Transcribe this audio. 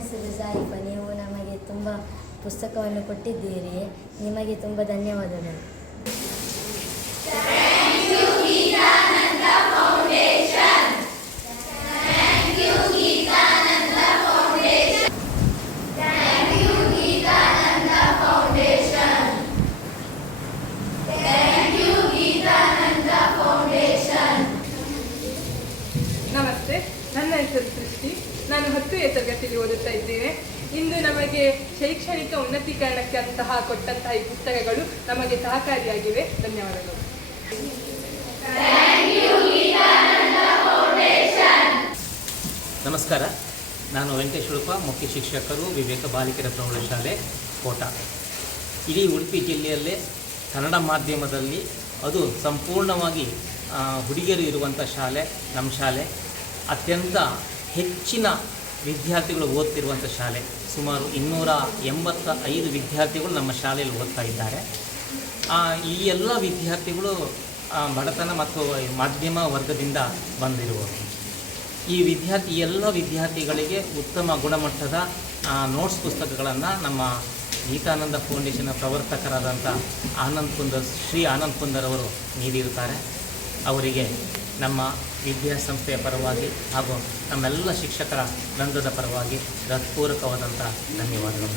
ಹೆಸರು ಸಾಯಿಫ. ನೀವು ನಮಗೆ ತುಂಬ ಪುಸ್ತಕವನ್ನು ಕೊಟ್ಟಿದ್ದೀರಿ. ನಿಮಗೆ ತುಂಬ ಧನ್ಯವಾದಗಳು. ನಮಸ್ತೆ, ನನ್ನ ಹೆಸರು ಸೃಷ್ಟಿ. ನಾನು 10ನೇ ತರಗತಿಯಲ್ಲಿ ಓದುತ್ತಾ ಇದ್ದೇನೆ. ಇಂದು ನಮಗೆ ಶೈಕ್ಷಣಿಕ ಉನ್ನತೀಕರಣಕ್ಕೆ ಅಂತಹ ಕೊಟ್ಟಂತಹ ಈ ಪುಸ್ತಕಗಳು ನಮಗೆ ಸಹಕಾರಿಯಾಗಿವೆ. ಧನ್ಯವಾದಗಳು. ನಮಸ್ಕಾರ, ನಾನು ವೆಂಕಟೇಶ್ ಉಡುಪ, ಮುಖ್ಯ ಶಿಕ್ಷಕರು, ವಿವೇಕ ಬಾಲಿಕರ ಪ್ರೌಢಶಾಲೆ ಕೋಟ. ಇಡೀ ಉಡುಪಿ ಜಿಲ್ಲೆಯಲ್ಲೇ ಕನ್ನಡ ಮಾಧ್ಯಮದಲ್ಲಿ ಅದು ಸಂಪೂರ್ಣವಾಗಿ ಹುಡುಗಿಯರು ಇರುವಂಥ ಶಾಲೆ ನಮ್ಮ ಶಾಲೆ. ಅತ್ಯಂತ ಹೆಚ್ಚಿನ ವಿದ್ಯಾರ್ಥಿಗಳು ಓದ್ತಿರುವಂಥ ಶಾಲೆ. ಸುಮಾರು 285 ವಿದ್ಯಾರ್ಥಿಗಳು ನಮ್ಮ ಶಾಲೆಯಲ್ಲಿ ಓದ್ತಾ ಇದ್ದಾರೆ. ಈ ಎಲ್ಲ ವಿದ್ಯಾರ್ಥಿಗಳು ಬಡತನ ಮತ್ತು ಮಾಧ್ಯಮ ವರ್ಗದಿಂದ ಬಂದಿರುವರು. ಈ ಎಲ್ಲ ವಿದ್ಯಾರ್ಥಿಗಳಿಗೆ ಉತ್ತಮ ಗುಣಮಟ್ಟದ ನೋಟ್ಸ್ ಪುಸ್ತಕಗಳನ್ನು ನಮ್ಮ ಗೀತಾನಂದ ಫೌಂಡೇಶನ್ನ ಪ್ರವರ್ತಕರಾದಂಥ ಶ್ರೀ ಆನಂದ್ ಕುಂದರ್ ನೀಡಿರುತ್ತಾರೆ. ಅವರಿಗೆ ನಮ್ಮ ವಿದ್ಯಾಸಂಸ್ಥೆಯ ಪರವಾಗಿ ಹಾಗೂ ನಮ್ಮೆಲ್ಲ ಶಿಕ್ಷಕರ ವೃಂದದ ಪರವಾಗಿ ಹೃತ್ಪೂರ್ವಕವಾದಂಥ ಧನ್ಯವಾದಗಳು.